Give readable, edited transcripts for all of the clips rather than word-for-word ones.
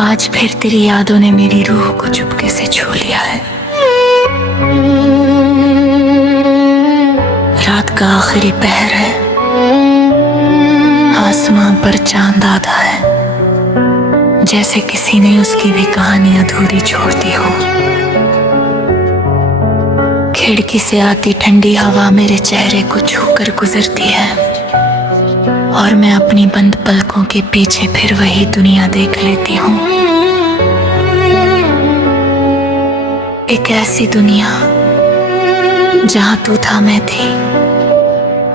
आज फिर तेरी यादों ने मेरी रूह को चुपके से छू लिया है। रात का आखिरी पहर है, आसमां पर चांद आधा है, जैसे किसी ने उसकी भी कहानी अधूरी छोड़ दी हो। खिड़की से आती ठंडी हवा मेरे चेहरे को छूकर गुजरती है और मैं अपनी बंद पलकों के पीछे फिर वही दुनिया देख लेती हूँ। एक ऐसी दुनिया जहाँ तू था, मैं थी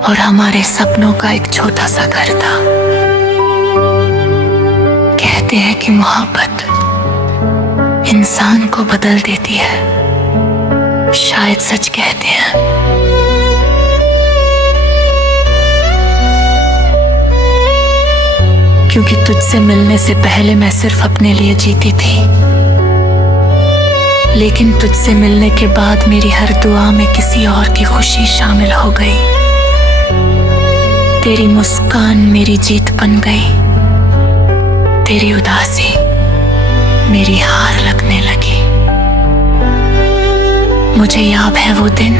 और हमारे सपनों का एक छोटा सा घर था। कहते हैं कि मोहब्बत इंसान को बदल देती है, शायद सच कहते हैं। क्योंकि तुझसे मिलने से पहले मैं सिर्फ अपने लिए जीती थी, लेकिन तुझसे मिलने के बाद मेरी हर दुआ में किसी और की खुशी शामिल हो गई। तेरी मुस्कान मेरी जीत बन गई, तेरी उदासी मेरी हार लगने लगी। मुझे याद है वो दिन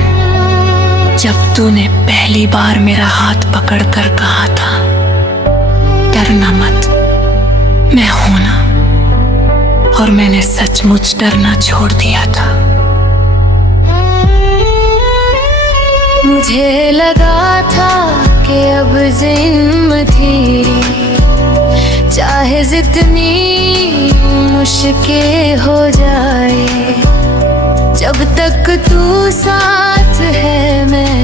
जब तूने पहली बार मेरा हाथ पकड़कर कहा था, डरना मत, मैं हूं ना। और मैंने सचमुच डरना छोड़ दिया था। मुझे लगा था कि अब जिम्म थी, चाहे जितनी मुश्किल हो जाए, जब तक तू साथ है मैं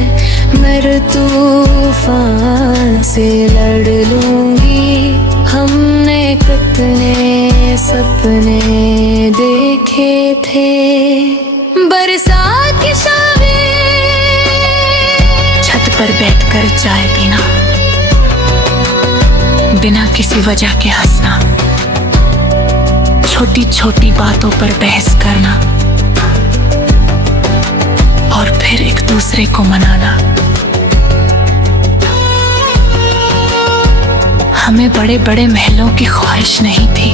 तूफान से लड़ लूंगी। हमने कितने सपने देखे थे, बरसात की शामें, छत पर बैठकर चाय पीना, बिना किसी वजह के हंसना, छोटी छोटी बातों पर बहस करना और फिर एक दूसरे को मनाना। हमें बड़े बड़े महलों की ख्वाहिश नहीं थी,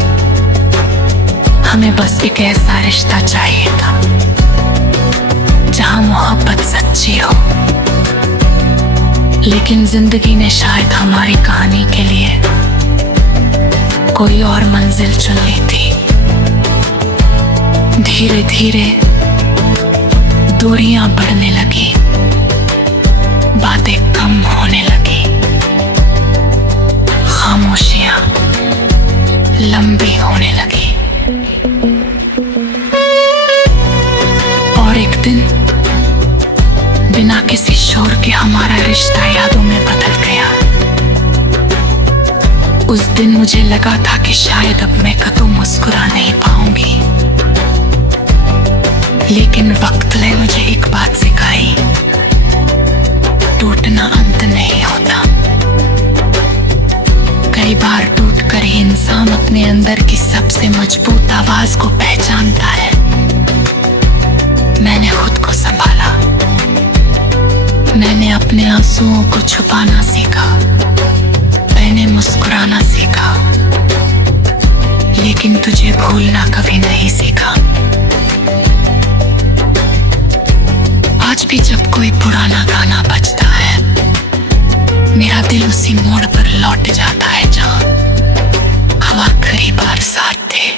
हमें बस एक ऐसा रिश्ता चाहिए था जहां मोहब्बत सच्ची हो। लेकिन जिंदगी ने शायद हमारी कहानी के लिए कोई और मंजिल चुन ली थी। धीरे धीरे दूरियां बढ़ने लगी, बातें कम होने लगी, खामोशियां लंबी होने लगी। और एक दिन बिना किसी शोर के हमारा रिश्ता यादों में बदल गया। उस दिन मुझे लगा था कि शायद अब मैं कतई मुस्कुरा नहीं पाऊंगी, लेकिन वक्त ने मुझे एक बात सिखाई, टूटना अंत नहीं होता। कई बार टूटकर ही इंसान अपने अंदर की सबसे मजबूत आवाज को पहचानता है। मैंने खुद को संभाला, मैंने अपने आंसुओं को छुपाना सीखा, मैंने मुस्कुराना सीखा, लेकिन तुझे भूलना कभी नहीं सीखा। आज भी जब कोई पुराना गाना बजता है, मेरा दिल उसी मोड़ पर लौट जाता है जहां हवा आखिरी बार साथ थे।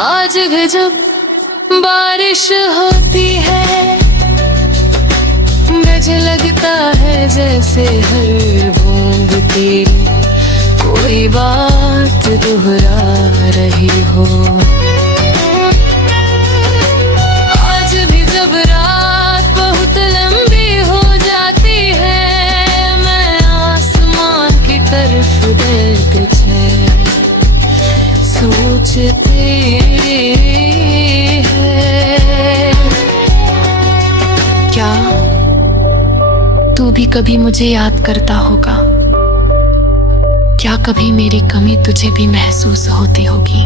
आज भी जब बारिश होती है, मुझे लगता है जैसे हर बूंद तेरी कोई बात दोहरा रही हो। आज भी जब रात बहुत लंबी हो जाती है, मैं आसमान की तरफ देख सोचती है। भी कभी मुझे याद करता होगा? क्या कभी मेरी कमी तुझे भी महसूस होती होगी?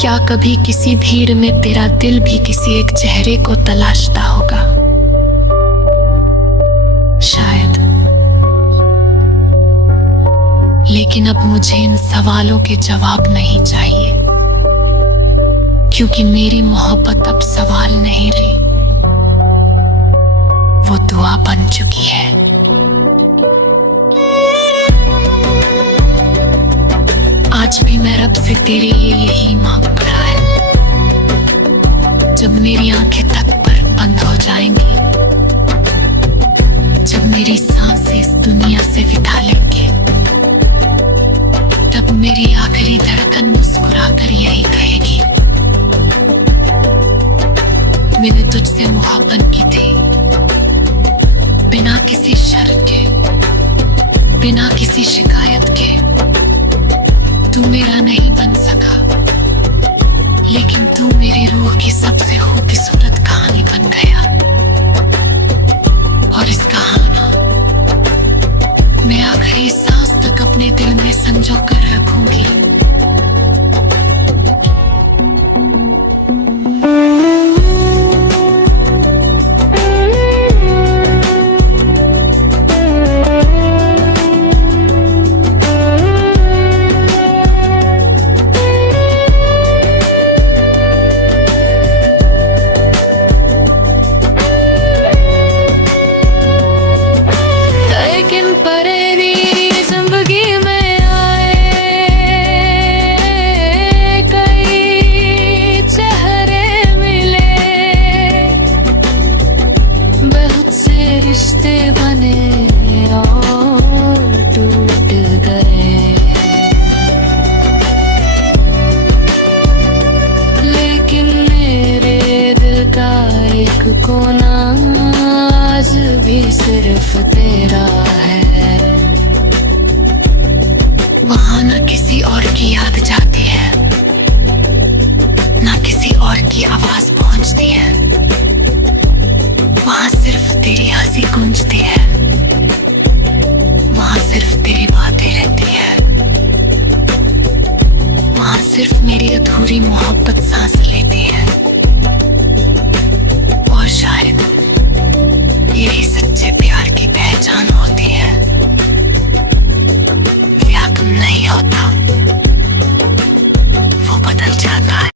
क्या कभी किसी भीड़ में तेरा दिल भी किसी एक चेहरे को तलाशता होगा? शायद। लेकिन अब मुझे इन सवालों के जवाब नहीं चाहिए, क्योंकि मेरी मोहब्बत अब सवाल नहीं रही, वो दुआ बन चुकी है। आज भी मैं रब से तेरे लिए यही मांग पड़ा है, जब मेरी आंखें तक पर बंद हो जाएंगी, जब मेरी सांसें इस दुनिया से विदा लेंगे, तब मेरी आखिरी धड़कन मुस्कुराकर यही कहेगी, मैंने तुझसे मोहब्बत की थी, बिना किसी शर्त के, बिना किसी शिकायत के। तू मेरा नहीं बन सका, लेकिन तू मेरी रूह की सबसे खूबसूरत कहानी बन गया, और इस कहानी मैं आखिरी सांस तक अपने दिल में संजो कर रखूंगी। रिश्ते बने और टूट गए, लेकिन मेरे दिल का एक कोना आज भी सिर्फ तेरा है। वहां ना किसी और की याद जाती है, ना किसी और की आवाज पहुंचती है, वहां सिर्फ तेरी हंसी गूंजती है, वहां सिर्फ तेरी बातें रहती है, वहां सिर्फ मेरी अधूरी मोहब्बत सांस लेती है।